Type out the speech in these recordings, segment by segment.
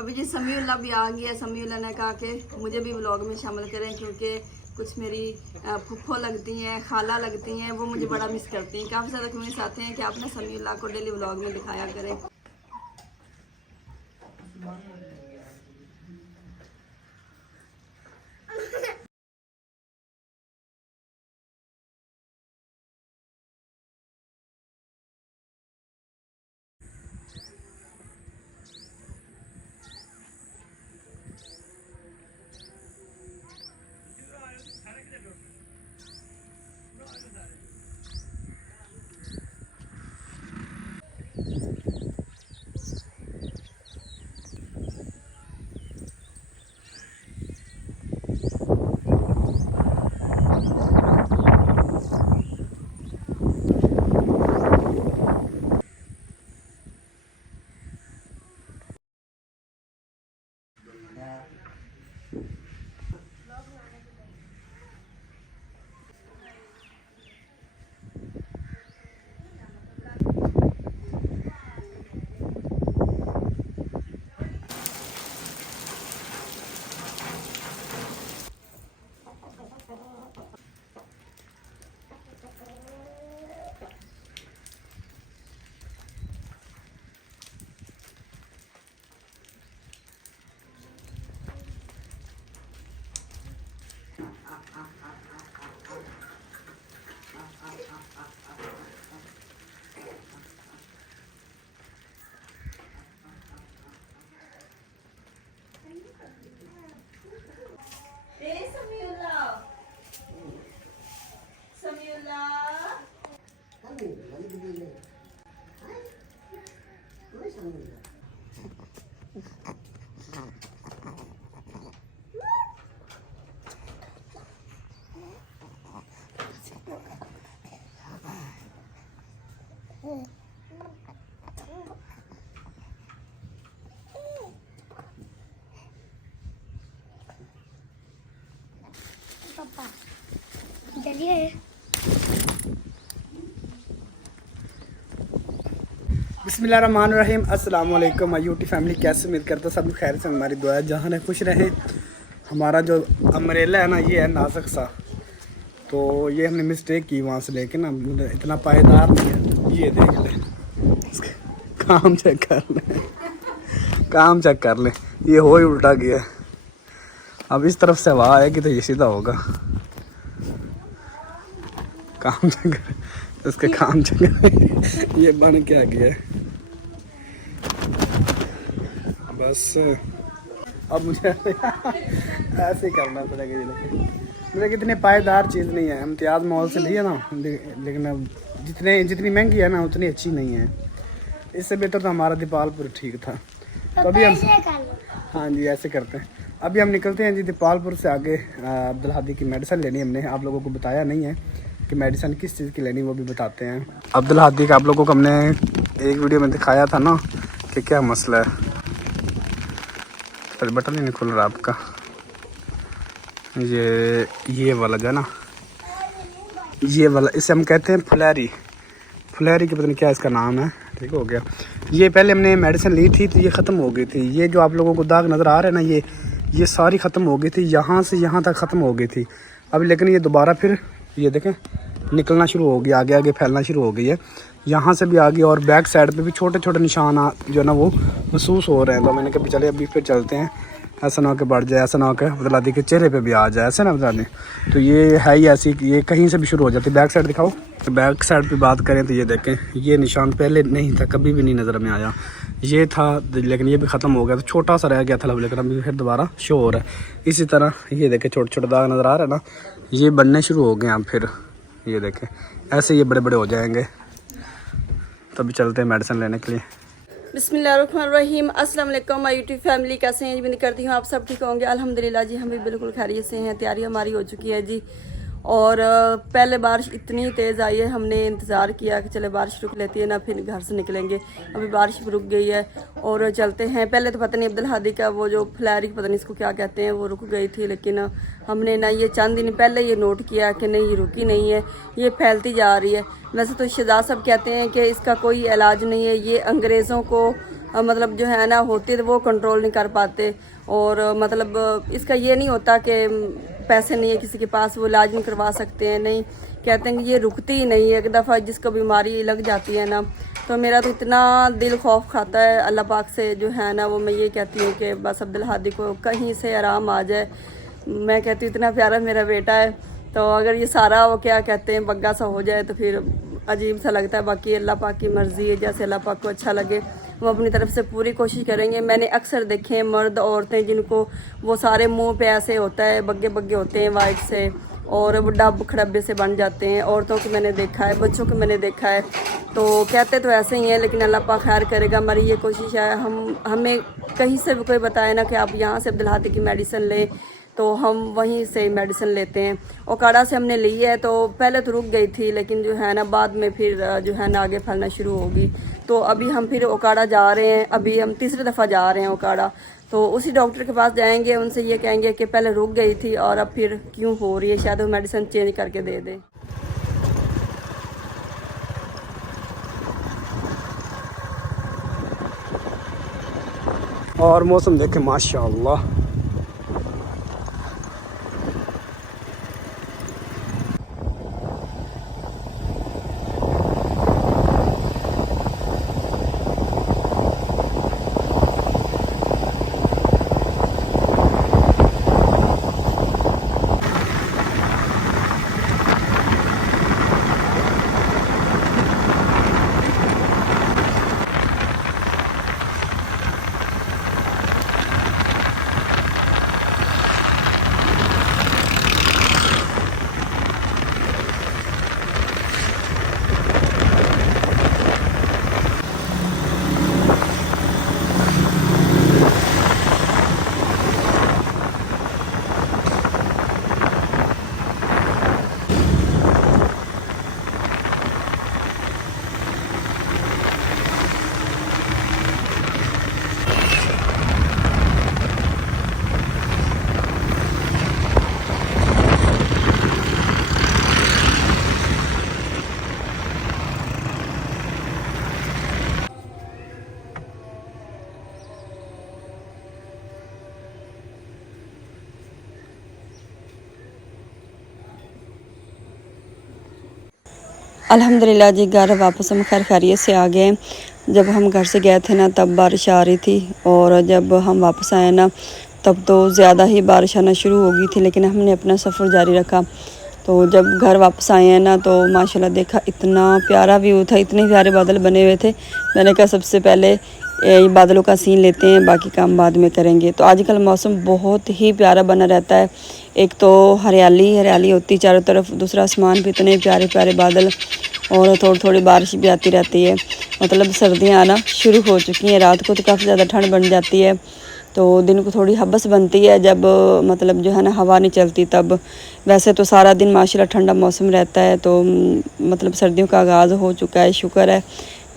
अभी जी समीउल्लाह भी आ गया। समीउल्लाह ने कहा कि मुझे भी व्लॉग में शामिल करें क्योंकि कुछ मेरी फुफ्फो लगती हैं, खाला लगती हैं, वो मुझे बड़ा मिस करती हैं। काफ़ी ज़्यादा कमेंट्स आते हैं कि आप ना समीउल्लाह को डेली व्लॉग में दिखाया करें। पापा चलिए। बिस्मिल्लाहिर्रहमानिर्रहीम। अस्सलाम वालेकुम माय यूट्यूब फैमिली। कैसे उम्मीद करता हूँ सब खैर से। हमारी दुआ है जहाँ है खुश रहें। हमारा जो अम्ब्रेला है ना ये है नाजुक सा, तो ये हमने मिस्टेक की वहाँ से लेके ना, इतना पायदार नहीं है। ये देख ले, काम चेक कर ले, काम चेक कर ले, ये हो ही उल्टा गया। अब इस तरफ से हवा आएगी तो ये सीधा होगा। काम चेक कर, उसके काम चेक कर। ये बन क्या गया बस। अब मुझे ऐसे ही करना पड़ेगा। ये मेरे इतने पायदार चीज़ नहीं है। इम्तियाज़ मॉल से लिए ना, लेकिन अब जितनी महंगी है ना उतनी अच्छी नहीं है। इससे बेहतर तो हमारा दीपालपुर ठीक था। तो अभी हम, हाँ जी ऐसे करते हैं। अभी हम निकलते हैं जी दीपालपुर से आगे। अब्दुल हादी की मेडिसिन लेनी हमने, आप लोगों को बताया नहीं है कि मेडिसिन किस चीज़ की लेनी, वो भी बताते हैं। अब्दुल हादी का आप लोगों को हमने एक वीडियो में दिखाया था ना कि क्या मसला है। पर बटन ही नहीं खुल रहा आपका। ये वाला जो है ना, ये वाला, इसे हम कहते हैं फुलैरी। फुलैरी की पता नहीं क्या इसका नाम है। ठीक हो गया। ये पहले हमने मेडिसिन ली थी तो ये ख़त्म हो गई थी। ये जो आप लोगों को दाग नज़र आ रहा है ना, ये सारी ख़त्म हो गई थी। यहाँ से यहाँ तक ख़त्म हो गई थी अब, लेकिन ये दोबारा फिर ये देखें निकलना शुरू हो गया, आगे आगे फैलना शुरू हो गई है। यहाँ से भी आगे और बैक साइड पे भी छोटे छोटे निशान जो है ना वो महसूस हो रहे हैं। तो मैंने कभी चले अभी फिर चलते हैं, ऐसा ना हो के बढ़ जाए, ऐसा ना हो के अब्दुल हादी के चेहरे पे भी आ जाए, ऐसे ना अब्दुल हादी। तो ये है ही ऐसी कि ये कहीं से भी शुरू हो जाती है। बैक साइड दिखाओ। तो बैक साइड पे बात करें तो ये देखें, ये निशान पहले नहीं था, कभी भी नहीं नज़र में आया। ये था लेकिन ये भी ख़त्म हो गया, तो छोटा सा रह गया था, लेकिन अभी फिर दोबारा शो हो रहा है। इसी तरह ये देखें छोटे छोटे दाग नज़र आ रहे हैं ना, ये बनने शुरू हो गए हैं। फिर ये देखें ऐसे ये बड़े बड़े हो जाएंगे। तभी चलते हैं मेडिसिन लेने के लिए। बिस्मिल्लाहिर्रहमानिर्रहीम। अस्सलाम वालेकुम माय यूट्यूब फैमिली। कैसे हैं जी? उम्मीद करती हूँ आप सब ठीक होंगे। अल्हम्दुलिल्लाह जी हम भी बिल्कुल खैरियत से हैं। तैयारी हमारी हो चुकी है जी। और पहले बारिश इतनी तेज़ आई है, हमने इंतज़ार किया कि चले बारिश रुक लेती है ना, फिर घर से निकलेंगे। अभी बारिश रुक गई है और चलते हैं। पहले तो पता नहीं अब्दुल हादी का वो जो फुलैरी पता नहीं इसको क्या कहते हैं, वो रुक गई थी, लेकिन हमने ना ये चंद दिन पहले ये नोट किया कि नहीं ये रुकी नहीं है, ये फैलती जा रही है। वैसे तो शहजाद साहब कहते हैं कि इसका कोई इलाज नहीं है, ये अंग्रेज़ों को मतलब जो है ना होती है तो वो कंट्रोल नहीं कर पाते। और मतलब इसका ये नहीं होता कि पैसे नहीं है किसी के पास वो इलाज नहीं करवा सकते हैं, नहीं, कहते हैं कि ये रुकती ही नहीं है, एक दफ़ा जिसको बीमारी लग जाती है ना। तो मेरा तो इतना दिल खौफ खाता है अल्लाह पाक से जो है ना, वो मैं ये कहती हूँ कि बस अब्दुल हादी को कहीं से आराम आ जाए। मैं कहती हूँ इतना प्यारा मेरा बेटा है, तो अगर ये सारा वो क्या कहते हैं बग्गा सा हो जाए तो फिर अजीब सा लगता है। बाकी अल्लाह पाक की मर्ज़ी है, जैसे अल्लाह पाक को अच्छा लगे वो अपनी तरफ से पूरी कोशिश करेंगे। मैंने अक्सर देखे हैं मर्द औरतें जिनको वो सारे मुंह पे ऐसे होता है, बग्गे बग्गे होते हैं वाइट से, और वो डब खड़ब्बे से बन जाते हैं। औरतों को मैंने देखा है, बच्चों को मैंने देखा है, तो कहते तो ऐसे ही हैं, लेकिन अल्लाह पाक खैर करेगा। हमारी ये कोशिश है, हमें कहीं से भी कोई बताए ना कि आप यहाँ से अब्दुल हादी की मेडिसिन लें, तो हम वहीं से मेडिसिन लेते हैं। ओकाड़ा से हमने ली है, तो पहले तो रुक गई थी, लेकिन जो है ना बाद में फिर जो है ना आगे फैलना शुरू होगी। तो अभी हम फिर ओकाड़ा जा रहे हैं, अभी हम तीसरी दफ़ा जा रहे हैं ओकाड़ा। तो उसी डॉक्टर के पास जाएंगे, उनसे ये कहेंगे कि पहले रुक गई थी और अब फिर क्यों हो रही है, शायद वो मेडिसिन चेंज करके दे दे। और मौसम देखें माशाअल्लाह। अल्हम्दुलिल्लाह जी, घर वापस हम खैर खैरियत से आ गए। जब हम घर से गए थे ना तब बारिश आ रही थी, और जब हम वापस आए ना तब तो ज़्यादा ही बारिश आना शुरू हो गई थी, लेकिन हमने अपना सफ़र जारी रखा। तो जब घर वापस आए हैं ना तो माशाल्लाह देखा इतना प्यारा व्यू था, इतने प्यारे बादल बने हुए थे। मैंने कहा सबसे पहले बादलों का सीन लेते हैं, बाकी काम बाद में करेंगे। तो आजकल मौसम बहुत ही प्यारा बना रहता है, एक तो हरियाली हरियाली होती चारों तरफ, दूसरा आसमान भी इतने प्यारे प्यारे बादल, और थोड़ी थोड़ी बारिश भी आती रहती है। मतलब सर्दियाँ आना शुरू हो चुकी हैं। रात को तो काफ़ी ज़्यादा ठंड बन जाती है, तो दिन को थोड़ी हबस बनती है जब मतलब जो है ना हवा नहीं चलती तब। वैसे तो सारा दिन माशाल्लाह ठंडा मौसम रहता है, तो मतलब सर्दियों का आगाज़ हो चुका है, शुक्र है।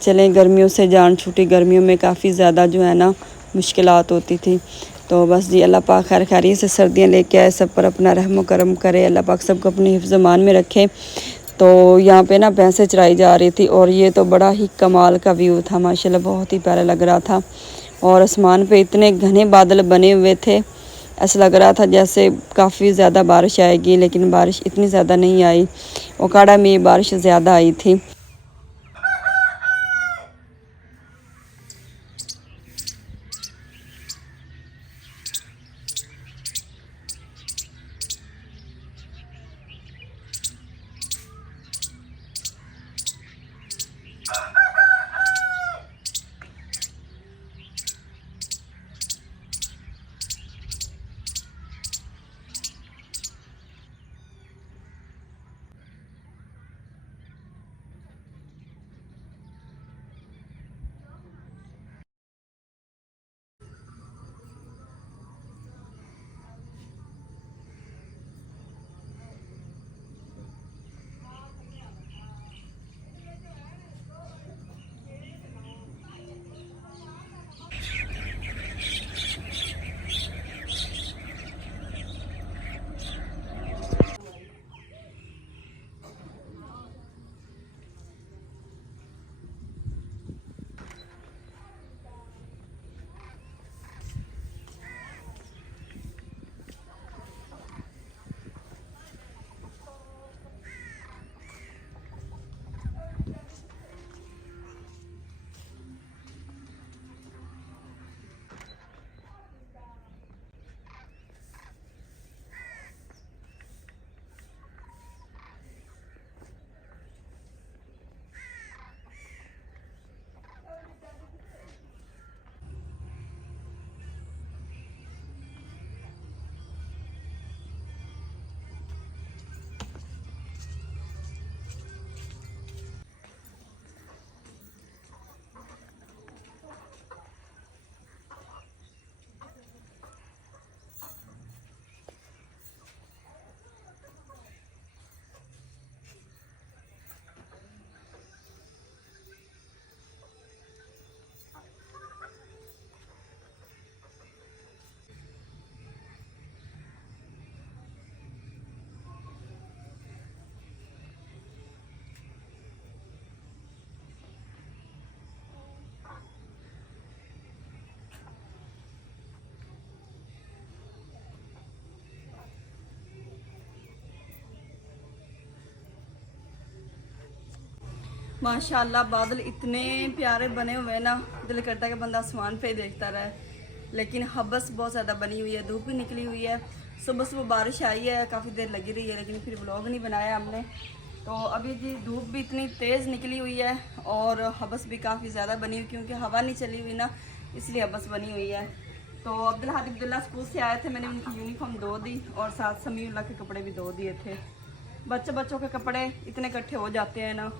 चलें, गर्मियों से जान छूटी। गर्मियों में काफ़ी ज़्यादा जो है ना मुश्किलात होती थी। तो बस जी, अल्लाह पाक खैर खैरियत से सर्दियाँ लेके आए, सब पर अपना रहम व करम करे। अल्लाह पाक सबको अपने हिफ्ज़ मान में रखे। तो यहाँ पे ना भैंसें चराई जा रही थी, और ये तो बड़ा ही कमाल का व्यू था माशाल्लाह, बहुत ही प्यारा लग रहा था। और आसमान पे इतने घने बादल बने हुए थे, ऐसा लग रहा था जैसे काफ़ी ज़्यादा बारिश आएगी, लेकिन बारिश इतनी ज़्यादा नहीं आई। ओकाड़ा में बारिश ज़्यादा आई थी। माशाल्लाह बादल इतने प्यारे बने हुए हैं ना, दिल करता है कि बंदा आसमान पे ही देखता रहे। लेकिन हबस बहुत ज़्यादा बनी हुई है, धूप भी निकली हुई है। सुबह सुबह बारिश आई है, काफ़ी देर लगी रही है, लेकिन फिर व्लॉग नहीं बनाया हमने। तो अभी जी धूप भी इतनी तेज़ निकली हुई है और हबस भी काफ़ी ज़्यादा बनी हुई, क्योंकि हवा नहीं चली हुई ना, इसलिए हबस बनी हुई है। तो अब्दुल्ला स्कूल से आए थे, मैंने उनकी यूनिफॉर्म धो दी और साथ समीउल्लाह के कपड़े भी धो दिए थे। बच्चों के कपड़े इतने इकट्ठे हो जाते हैं ना,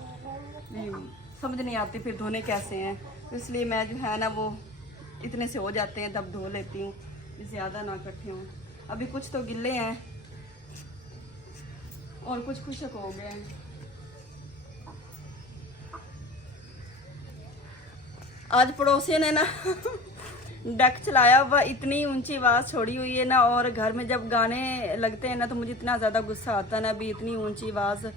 समझ नहीं आती फिर धोने कैसे हैं। तो इसलिए मैं जो है ना वो इतने से हो जाते हैं तब धो लेती हूँ, ज़्यादा ना इकट्ठे हों। अभी कुछ तो गिल्ले हैं और कुछ खुशक हो गए हैं। आज पड़ोसी ने ना डेक चलाया हुआ, इतनी ऊंची आवाज़ छोड़ी हुई है ना, और घर में जब गाने लगते हैं ना तो मुझे इतना ज़्यादा गुस्सा आता है ना। अभी इतनी ऊंची आवाज़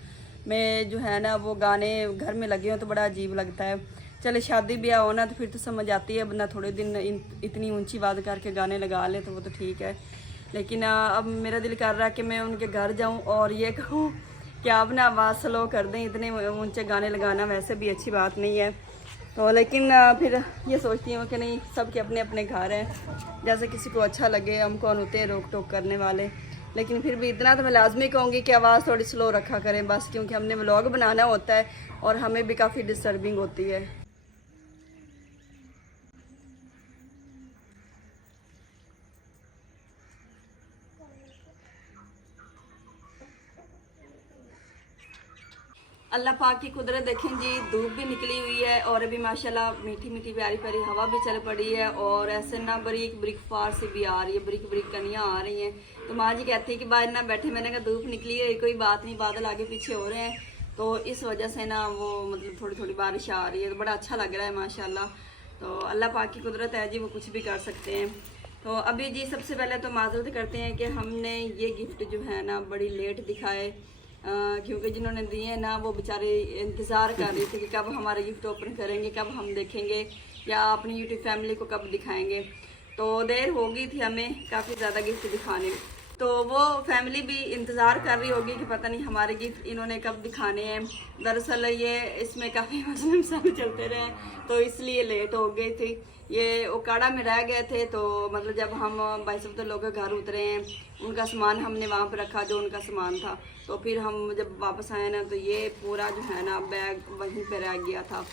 में जो है ना वो गाने घर में लगे हो तो बड़ा अजीब लगता है। चले शादी ब्याह हो ना तो फिर तो समझ आती है, बंदा थोड़े दिन इतनी ऊंची आवाज़ करके गाने लगा ले तो वो तो ठीक है। लेकिन अब मेरा दिल कर रहा है कि मैं उनके घर जाऊं और ये कहूं कि आप ना आवाज़ स्लो कर दें, इतने ऊंचे गाने लगाना वैसे भी अच्छी बात नहीं है। तो लेकिन फिर ये सोचती हूँ कि नहीं, सबके अपने अपने घर हैं, जैसे किसी को अच्छा लगे, हम कौन होते हैं रोक टोक करने वाले। लेकिन फिर भी इतना तो मैं लाजमी कहूँगी कि आवाज़ थोड़ी स्लो रखा करें बस, क्योंकि हमने व्लॉग बनाना होता है और हमें भी काफ़ी डिस्टर्बिंग होती है। अल्लाह पाक की कुदरत देखें जी, धूप भी निकली हुई है और अभी माशाल्लाह मीठी मीठी प्यारी प्यारी हवा भी चल पड़ी है और ऐसे ना बरीक बरीक फार से भी आ रही है, बरीक बरीक कनियाँ आ रही हैं। तो माँ जी कहती है कि बाहर ना बैठे, मैंने कहा धूप निकली है कोई बात नहीं, बादल आगे पीछे हो रहे हैं तो इस वजह से ना वो मतलब थोड़ी थोड़ी बारिश आ रही है, तो बड़ा अच्छा लग रहा है माशाल्लाह। तो अल्लाह पाक की कुदरत है जी, वो कुछ भी कर सकते हैं। तो अभी जी सबसे पहले तो माजरत करते हैं कि हमने ये गिफ्ट जो है ना बड़ी लेट दिखाए, क्योंकि जिन्होंने दिए ना वो बेचारे इंतज़ार कर रहे थे कि कब हमारा गिफ्ट ओपन करेंगे, कब हम देखेंगे या अपनी यूट्यूब फैमिली को कब दिखाएंगे। तो देर हो गई थी हमें काफ़ी ज़्यादा गिफ्ट दिखाने, तो वो फैमिली भी इंतज़ार कर रही होगी कि पता नहीं हमारे गिफ्ट इन्होंने कब दिखाने हैं। दरअसल ये इसमें काफ़ी मसले मसाले चलते रहे तो इसलिए लेट हो गई थी। ये ओकाड़ा में रह गए थे, तो मतलब जब हम भाई साहब लोग के घर उतरे हैं, उनका सामान हमने वहाँ पर रखा जो उनका सामान था, तो फिर हम जब वापस आए ना तो ये पूरा जो है ना बैग वहीं पर रह गया था।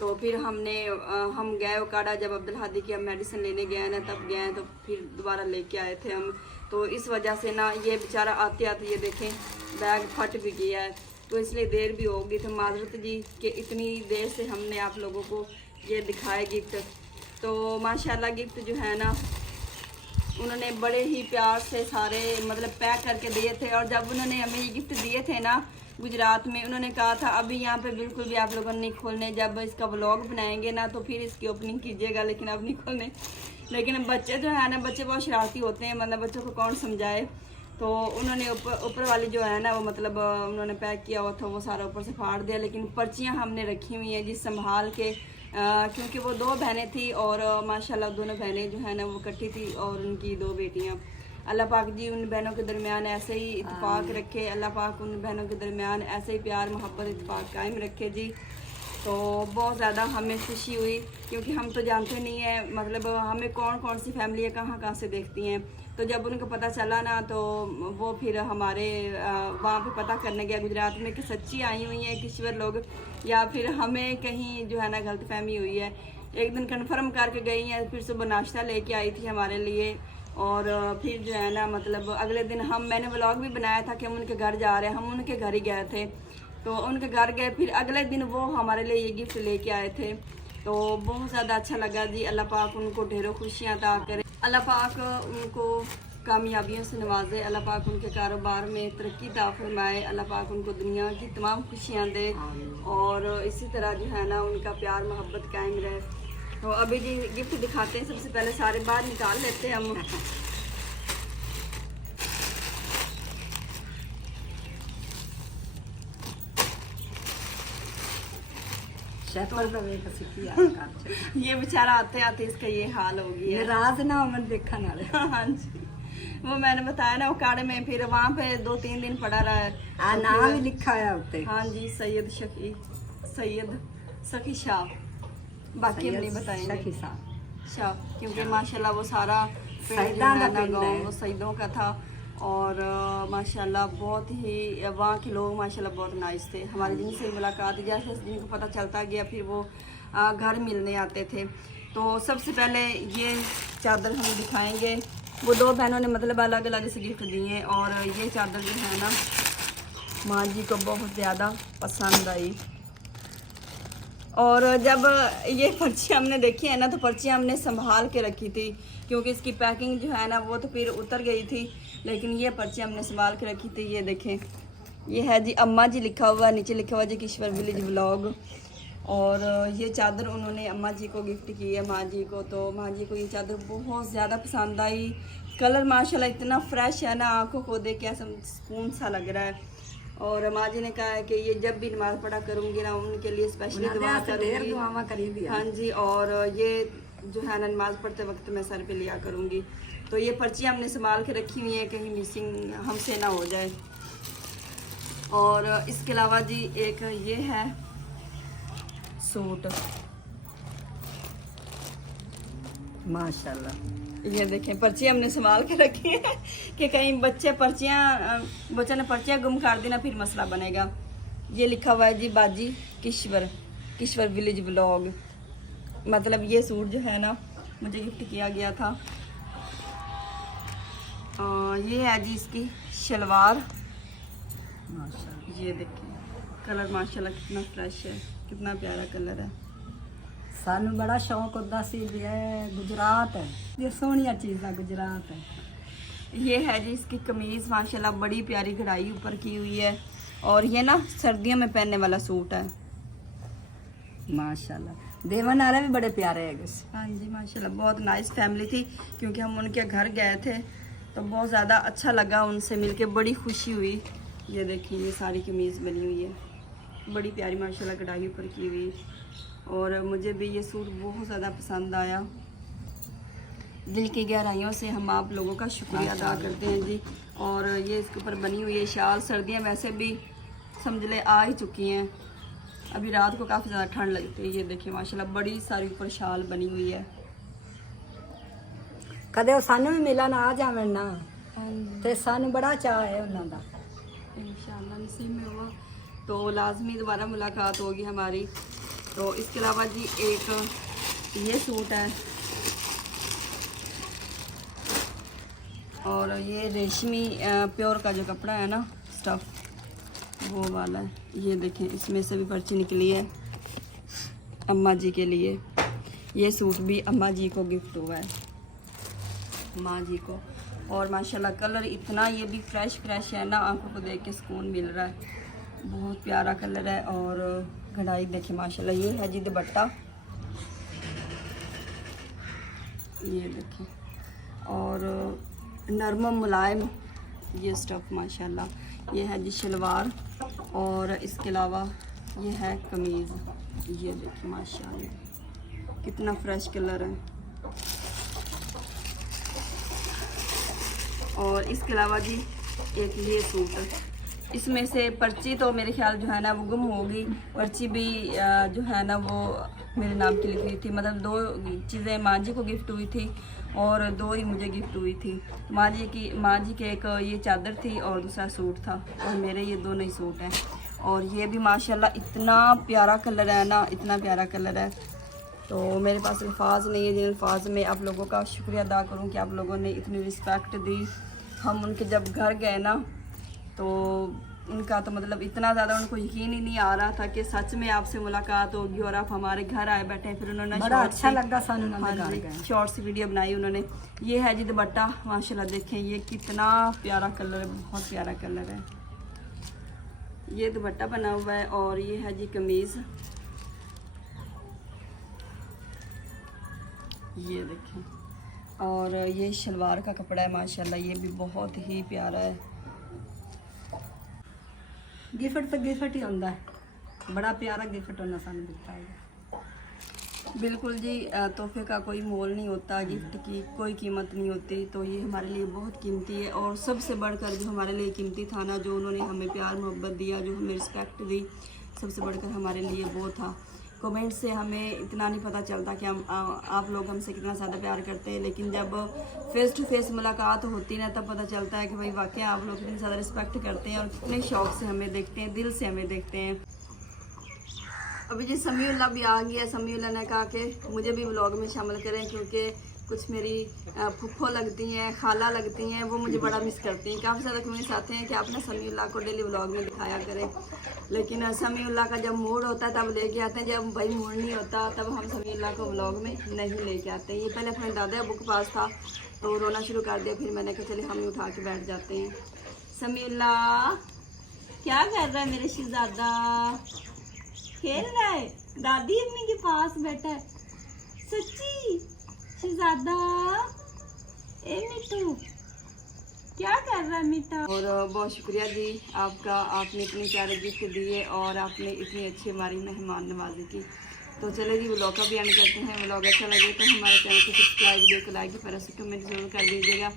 तो फिर हम गए ओकाड़ा, जब अब्दुल हादी की हम मेडिसिन लेने गए ना तब गए, तो फिर दोबारा लेके आए थे हम। तो इस वजह से ना ये बेचारा आते आते ये देखें बैग फट भी गया है, तो इसलिए देर भी होगी। तो माजरत जी कि इतनी देर से हमने आप लोगों को ये दिखाए गिफ्ट। तो माशाल्लाह गिफ्ट जो है ना उन्होंने बड़े ही प्यार से सारे मतलब पैक करके दिए थे। और जब उन्होंने हमें ये गिफ्ट दिए थे ना गुजरात में, उन्होंने कहा था अभी यहाँ पे बिल्कुल भी आप लोगों ने नहीं खोलने, जब इसका व्लॉग बनाएंगे ना तो फिर इसकी ओपनिंग कीजिएगा, लेकिन अब नहीं खोलने। लेकिन बच्चे जो है ना, बच्चे बहुत शरारती होते हैं, मतलब बच्चों को कौन समझाए। तो उन्होंने ऊपर वाली जो है ना वो मतलब उन्होंने पैक किया हुआ था वो सारा ऊपर से फाड़ दिया, लेकिन पर्चियाँ हमने रखी हुई हैं जी संभाल के, क्योंकि वो 2 बहनें थी और माशाल्लाह दोनों बहनें जो है ना वो इकट्ठी थी और उनकी 2 बेटियाँ। अल्लाह पाक जी उन बहनों के दरमियान ऐसे ही इत्तेफाक रखे, अल्लाह पाक उन बहनों के दरमियान ऐसे ही प्यार मोहब्बत इत्तेफाक कायम रखे जी। तो बहुत ज़्यादा हमें खुशी हुई, क्योंकि हम तो जानते नहीं हैं मतलब हमें कौन कौन सी फैमिलियाँ कहाँ से देखती हैं। तो जब उनको पता चला ना तो वो फिर हमारे वहाँ पे पता करने गया गुजरात में कि सच्ची आई हुई हैं किश्वर लोग या फिर हमें कहीं जो है ना गलतफहमी हुई है। एक दिन कंफर्म करके गई हैं, फिर सुबह नाश्ता लेके आई थी हमारे लिए और फिर जो है ना मतलब अगले दिन मैंने व्लॉग भी बनाया था कि हम उनके घर जा रहे हैं, हम उनके घर ही गए थे। तो उनके घर गए, फिर अगले दिन वो हमारे लिए ये गिफ्ट लेके आए थे, तो बहुत ज़्यादा अच्छा लगा जी। अल्लाह पाक उनको ढेरों खुशियाँ अता करे, अल्लाह पाक उनको कामयाबियों से नवाजे, अल्लाह पाक उनके कारोबार में तरक्की अता फरमाए, अल्लाह पाक उनको दुनिया की तमाम खुशियाँ दे और इसी तरह जो है ना उनका प्यार मोहब्बत कायम रहे। तो अभी जी गिफ्ट दिखाते हैं, सबसे पहले सारे बाहर निकाल लेते हैं हम। ये बेचारा आते आते इसका ये हाल हो गया, नाराज ना हो देखा ना। हाँ जी, वो मैंने बताया ना उकाड़े में, फिर वहाँ पे 2-3 दिन पड़ा रहा है। नाम भी लिखा है उत्ते। हाँ जी, सैयद सखी शाह, बाकी हम नहीं बताएंगे शाह, क्योंकि माशाल्लाह वो सारा गाँव वो सईदों का था। और माशाल्लाह बहुत ही वहाँ के लोग माशाल्लाह बहुत नाइस थे। हमारे जिनसे मुलाकात जैसे जिनको पता चलता गया फिर वो घर मिलने आते थे। तो सबसे पहले ये चादर हम दिखाएंगे। वो दो बहनों ने मतलब अलग अलग से गिफ्ट दिए हैं और ये चादर जो है ना माँ जी को बहुत ज़्यादा पसंद आई। और जब ये पर्ची हमने देखी है ना तो पर्ची हमने संभाल के रखी थी, क्योंकि इसकी पैकिंग जो है ना वो तो फिर उतर गई थी, लेकिन ये पर्ची हमने संभाल के रखी थी। ये देखें, ये है जी अम्मा जी लिखा हुआ, नीचे लिखा हुआ जी किश्वर विलेज व्लॉग। और ये चादर उन्होंने अम्मा जी को गिफ्ट की है, माँ जी को। तो माँ जी को ये चादर बहुत ज़्यादा पसंद आई। कलर माशाल्लाह इतना फ्रेश है ना, आंखों को देख के ऐसा सुकून सा लग रहा है। और माँ जी ने कहा है कि ये जब भी नमाज़ पढ़ा करूँगी ना उनके लिए स्पेशली दुआ करूँगी। हाँ जी, और ये जो है ना नमाज़ पढ़ते वक्त मैं सर पे लिया करूँगी। तो ये पर्ची हमने संभाल के रखी हुई है, कहीं मिसिंग हमसे ना हो जाए। और इसके अलावा जी एक ये है सूट, माशाल्लाह। ये देखें, पर्ची हमने संभाल के रखी है कि कहीं बच्चों ने पर्चियाँ गुम कर दी ना फिर मसला बनेगा। ये लिखा हुआ है जी बाजी किश्वर विलेज व्लॉग। मतलब ये सूट जो है ना मुझे गिफ्ट किया गया था। ये है जी इसकी शलवार, माशाल्लाह। ये देखें कलर माशाल्लाह कितना फ्रेश है, कितना प्यारा कलर है। सानू बड़ा शौक होता सी गुजरात है, ये सोहनिया चीज़ है गुजरात है। ये है जी इसकी कमीज़, माशाल्लाह बड़ी प्यारी कढ़ाई ऊपर की हुई है। और ये ना सर्दियों में पहनने वाला सूट है, माशाल्लाह। देवन वाले भी बड़े प्यारे है। हाँ जी माशाल्लाह, बहुत नाइस फैमिली थी, क्योंकि हम उनके घर गए थे तो बहुत ज़्यादा अच्छा लगा उनसे मिलके, बड़ी खुशी हुई। ये देखिए ये सारी कमीज़ बनी हुई है, बड़ी प्यारी माशाल्लाह कढ़ाई ऊपर की हुई। और मुझे भी ये सूट बहुत ज़्यादा पसंद आया। दिल की गहराइयों से हम आप लोगों का शुक्रिया अदा करते हैं जी। और ये इसके ऊपर बनी हुई है शाल। सर्दियाँ वैसे भी समझ ले आ ही चुकी हैं, अभी रात को काफ़ी ज़्यादा ठंड लगती है। ये देखिए माशाल्लाह बड़ी सारी ऊपर शाल बनी हुई है। कदे वो सानू भी मिलन आ जावे ना ते सानू बड़ा चाह है उन्हां दा। इंशाल्लाह नसीब में हुआ तो लाजमी दोबारा मुलाकात होगी हमारी। तो इसके अलावा जी एक ये सूट है और ये रेशमी प्योर का जो कपड़ा है ना स्टफ वो वाला है। ये देखें इसमें से भी पर्ची निकली है अम्मा जी के लिए। ये सूट भी अम्मा जी को गिफ्ट हुआ है, माँ जी को। और माशाल्लाह कलर इतना ये भी फ्रेश है ना, आंखों को देख के सुकून मिल रहा है, बहुत प्यारा कलर है। और कढ़ाई देखिए माशाल्लाह। ये है जी दुपट्टा, ये देखिए, और नरम मुलायम ये स्टफ माशाल्लाह। ये है जी शलवार और इसके अलावा ये है कमीज़। ये देखिए माशाल्लाह कितना फ्रेश कलर है। और इसके अलावा जी एक ये सूट, इसमें से पर्ची तो मेरे ख्याल जो है ना वो गुम होगी। पर्ची भी जो है ना वो मेरे नाम की लिखी हुई थी। मतलब दो चीज़ें माँ जी को गिफ्ट हुई थी और दो ही मुझे गिफ्ट हुई थी। माँ जी की एक ये चादर थी और दूसरा सूट था, और मेरे ये दोनों ही सूट हैं। और ये भी माशाल्लाह इतना प्यारा कलर है ना, इतना प्यारा कलर है। तो मेरे पास अल्फाज नहीं है जिन अल्फाज में आप लोगों का शुक्रिया अदा करूं कि आप लोगों ने इतनी रिस्पेक्ट दी। हम उनके जब घर गए ना तो उनका तो मतलब इतना ज़्यादा उनको यकीन ही नहीं आ रहा था कि सच में आपसे मुलाकात होगी और आप हमारे घर आए बैठे हैं। फिर उन्होंने बड़ा अच्छा लगा सानू। हाँ जी शॉर्ट्स वीडियो बनाई उन्होंने। ये है जी दुपट्टा, माशाल्लाह देखें ये कितना प्यारा कलर है, बहुत प्यारा कलर है। ये दुपट्टा बना हुआ है और ये है जी कमीज़, ये देखें। और ये शलवार का कपड़ा है माशाल्लाह, ये भी बहुत ही प्यारा है। गिफ्ट तो गिफ्ट ही होता है, बड़ा प्यारा गिफ्ट होना सानू दिता है। बिल्कुल जी, तोहफे का कोई मोल नहीं होता, गिफ्ट की कोई कीमत नहीं होती। तो ये हमारे लिए बहुत कीमती है। और सबसे बढ़कर जो हमारे लिए कीमती था ना, जो उन्होंने हमें प्यार मोहब्बत दिया, जो हमें रिस्पेक्ट दी, सबसे बढ़कर हमारे लिए वो था। कमेंट से हमें इतना नहीं पता चलता कि हम आप लोग हमसे कितना ज़्यादा प्यार करते हैं, लेकिन जब फेस टू फेस मुलाकात होती है ना तब पता चलता है कि भाई वाकई आप लोग कितनी ज़्यादा रिस्पेक्ट करते हैं और कितने शौक़ से हमें देखते हैं, दिल से हमें देखते हैं। अभी जी समीउल्लाह भी आ गया। समीउल्लाह ने कहा कि मुझे भी व्लॉग में शामिल करें, क्योंकि कुछ मेरी फुफ्फो लगती हैं, खाला लगती हैं, वो मुझे बड़ा मिस करती हैं। काफ़ी ज़्यादा कमेंट्स आते हैं कि आप ना समीउल्लाह को डेली व्लॉग में दिखाया करें, लेकिन समीउल्लाह का जब मूड होता है तब लेके आते हैं, जब भाई मूड नहीं होता तब हम समीउल्लाह को व्लॉग में नहीं लेके आते। ये पहले अपने दादा अबू के पास था तो रोना शुरू कर दिया, फिर मैंने कहा चले हम ही उठा के बैठ जाते हैं। समीउल्लाह क्या कर रहा है मेरा शहजादा? खेल रहा है, दादी अम्मी के पास बैठा है। सच्ची शहजादा, ए मिट्टू क्या कर रहा है मीठा? और बहुत शुक्रिया जी आपका, आपने इतने प्यारे गिफ्ट दिए और आपने इतनी अच्छी हमारी मेहमान नवाजी की। तो चले जी व्लॉग का भी एंड करते हैं। व्लॉग अच्छा लगे तो हमारे चैनल को सब्सक्राइब, वीडियो को लाइक, पर कमेंट जरूर कर दीजिएगा।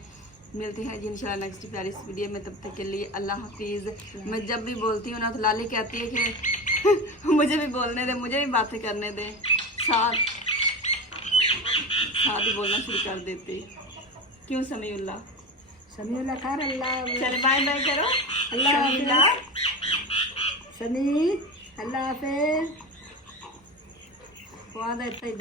मिलते हैं जी इंशाल्लाह नेक्स्ट प्यारी इस वीडियो में, तब तक के लिए अल्लाह हाफिज़। मैं जब भी बोलती हूँ ना तो लाली कहती है कि मुझे भी बोलने दे, मुझे भी बातें करने दे, साथ ही बोलना शुरू कर देती। क्यों समीउल्लाह? समीउल्लाह खैर अल्लाह चल बाय बाय करो। अल्लाह समीउल्लाह सनी अल्लाह हाफिज़। खुदा इतना ही